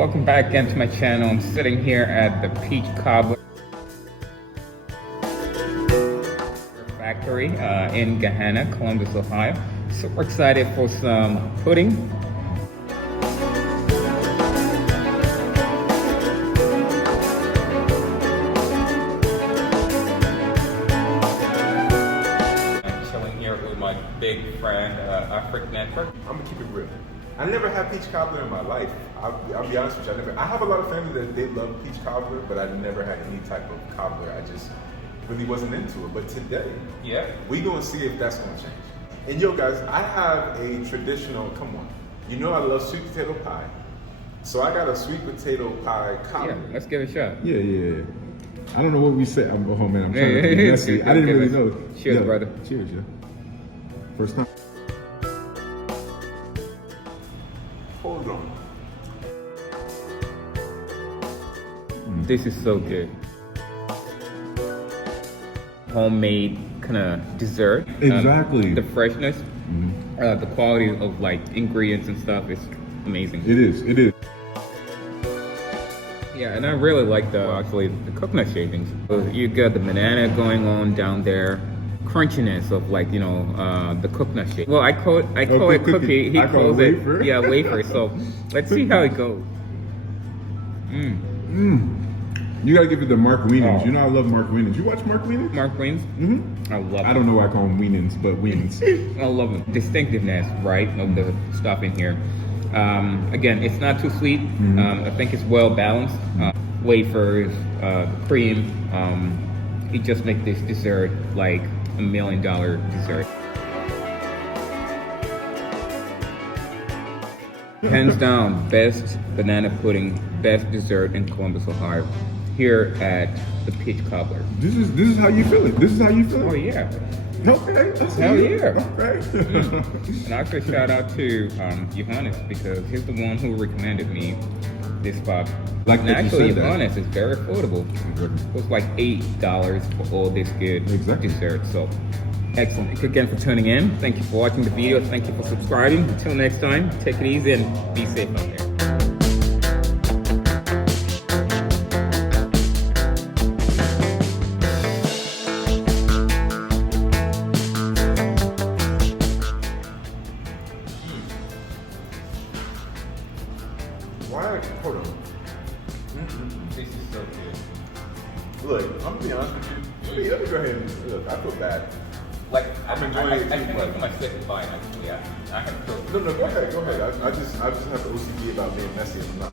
Welcome back again to my channel. I'm sitting here at the Peach Cobbler Factory in Gahanna, Columbus, Ohio. Super excited for some pudding. I'm chilling here with my big friend, African Network. I'm gonna keep it real. I never had peach cobbler in my life. I'll be honest with you. I have a lot of family that they love peach cobbler, but I never had any type of cobbler. I just really wasn't into it. But today, Yeah. we gonna see if that's gonna change. And yo, guys, I have a traditional. Come on, you know I love sweet potato pie, so I got a sweet potato pie cobbler. Yeah, let's give it a shot. Yeah. I don't know what we said. Oh man, I'm trying to be messy. I didn't really know. Cheers, Yeah. brother. Cheers, yeah. First time. Hold on. This is so good. Homemade kind of dessert. Exactly. The freshness, the quality of like ingredients and stuff is amazing. It is. Yeah, and I really like the coconut shavings. So you got the banana going on down there, crunchiness of like the coconut shake. Well, I call it cookie. He I call calls it it wafer. wafer. So let's see how it goes. You gotta give it the Mark Wienings. Oh. You know I love Mark Wienings. You watch Mark Wienings? Mark Wayne's. I love. I don't know why I call them Wienings, but Wienings. I love them. Distinctiveness, right, of the stuff in here. Again, it's not too sweet. I think it's well balanced. Wafers, cream. It just makes this dessert like $1 million dessert. Hands down, best banana pudding, best dessert in Columbus, Ohio. Here at the Peach Cobbler. This is how you feel it. This is how you feel it. Oh yeah. Okay. That's Hell it. yeah. Okay. And actually shout out to Gahanna because he's the one who recommended me this spot. Like and that you actually said that. Gahanna is very affordable. It was like $8 for all this good Exactly. dessert. So excellent. Thank you again for tuning in. Thank you for watching the video. Thank you for subscribing. Until next time, take it easy and be safe out there. Why? Hold on. This is so good. Look, I'm gonna be honest with you. Let me go ahead and look. I feel bad. Like I'm enjoying it I too think much. that's my second bite actually. Yeah. I have to. No, go ahead. I just have the OCD about being messy and not.